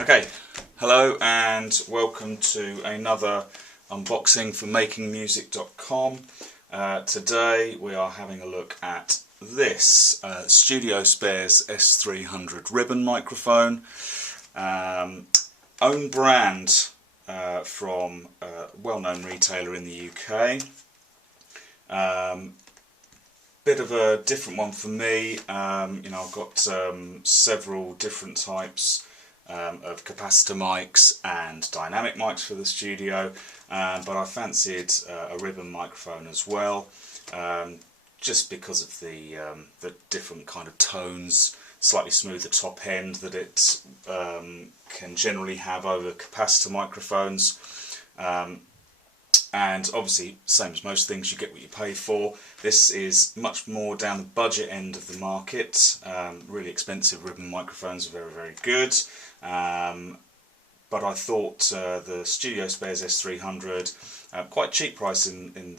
Okay, hello and welcome to another unboxing for Making-Music.com. Today we are having a look at this Studiospares S300 ribbon microphone, own brand from a well-known retailer in the UK. Bit of a different one for me. I've got several different types of capacitor mics and dynamic mics for the studio, but I fancied a ribbon microphone as well, just because of the different kind of tones, slightly smoother top end that it can generally have over capacitor microphones. And obviously, same as most things, you get what you pay for. This is much more down the budget end of the market. Really expensive ribbon microphones are very, very good. But I thought the Studiospares S300, quite cheap price in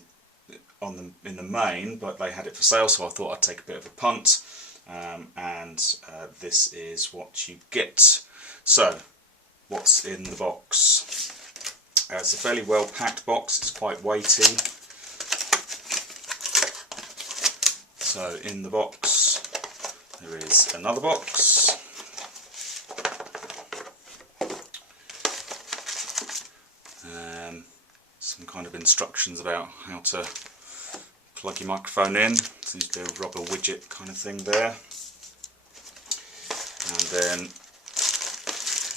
the main, but they had it for sale, so I thought I'd take a bit of a punt. This is what you get. So, what's in the box? It's a fairly well packed box, it's quite weighty. So in the box there is another box. Some kind of instructions about how to plug your microphone in. Seems to be a rubber widget kind of thing there. And then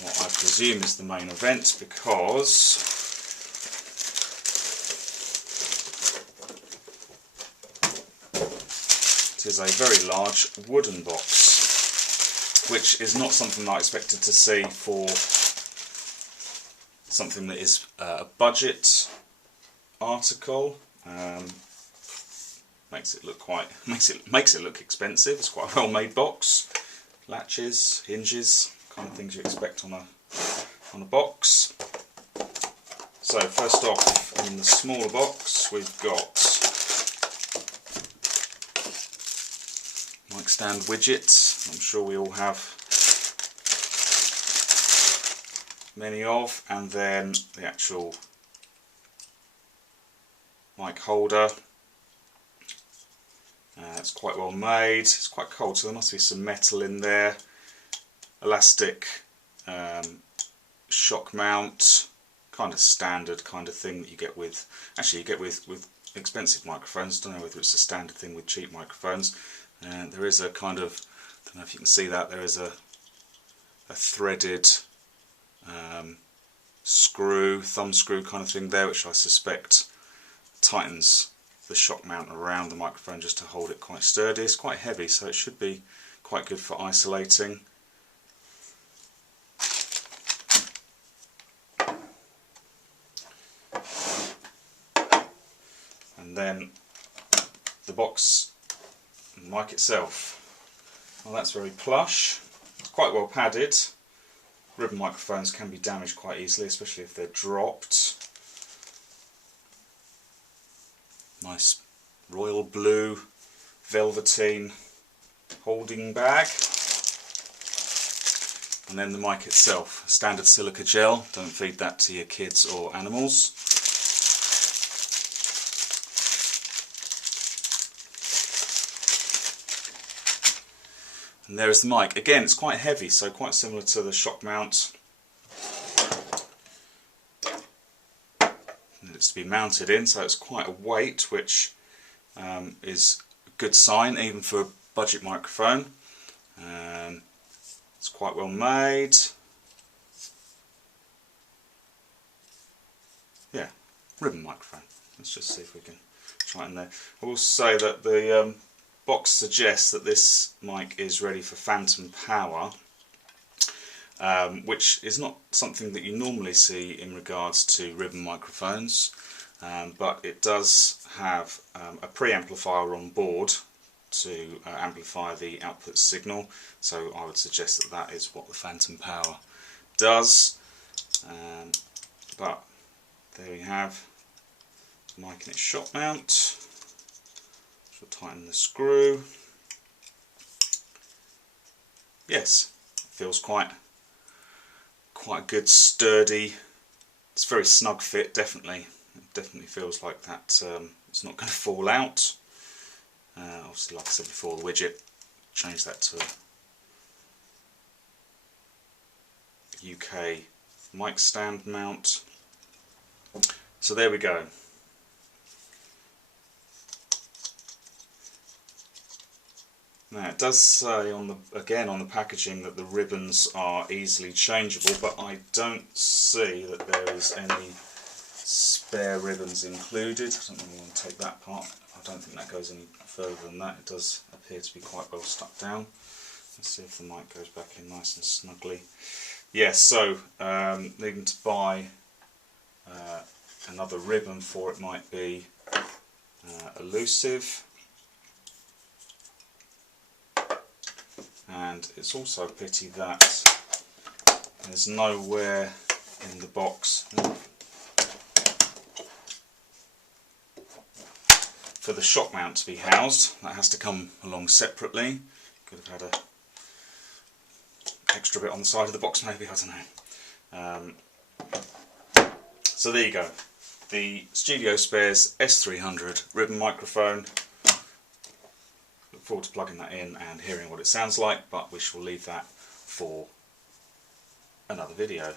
what I presume is the main event, because it is a very large wooden box, which is not something that I expected to see for something that is a budget article. Makes it look expensive. It's quite a well-made box. Latches, hinges, kind of things you expect on a box. So first off, in the smaller box, we've got mic stand widgets. I'm sure we all have many of, and then the actual mic holder. It's quite well made. It's quite cold, so there must be some metal in there. Elastic shock mount, kind of standard kind of thing that you get with, actually you get with expensive microphones. I don't know whether it's a standard thing with cheap microphones. And there is a kind of, I don't know if you can see that, there is a threaded thumb screw kind of thing there, which I suspect tightens the shock mount around the microphone just to hold it quite sturdy. It's quite heavy, so it should be quite good for isolating. And then the box, the mic itself, well, that's very plush, quite well padded. Ribbon microphones can be damaged quite easily, especially if they're dropped. Nice royal blue velveteen holding bag. And then the mic itself, standard silica gel, don't feed that to your kids or animals. And there is the mic. Again, it's quite heavy, so quite similar to the shock mount. And it's to be mounted in, so it's quite a weight, which is a good sign even for a budget microphone. It's quite well made. Yeah, ribbon microphone. Let's just see if we can try it in there. I will say that the box suggests that this mic is ready for phantom power, which is not something that you normally see in regards to ribbon microphones, but it does have a preamplifier on board to amplify the output signal, so I would suggest that that is what the phantom power does. But there we have the mic and its shock mount. So tighten the screw. Yes, it feels quite quite a good sturdy, it's very snug fit, definitely. It definitely feels like that it's not going to fall out. Obviously, like I said before, the widget, change that to UK mic stand mount. So there we go. Now it does say on the packaging that the ribbons are easily changeable, but I don't see that there is any spare ribbons included. I don't really want to take that part. I don't think that goes any further than that. It does appear to be quite well stuck down. Let's see if the mic goes back in nice and snugly. Yes, so needing to buy another ribbon for it might be elusive. And it's also a pity that there's nowhere in the box for the shock mount to be housed. That has to come along separately. Could have had a extra bit on the side of the box maybe, I don't know. So there you go, the Studiospares S300 ribbon microphone. Look forward to plugging that in and hearing what it sounds like, but we shall leave that for another video.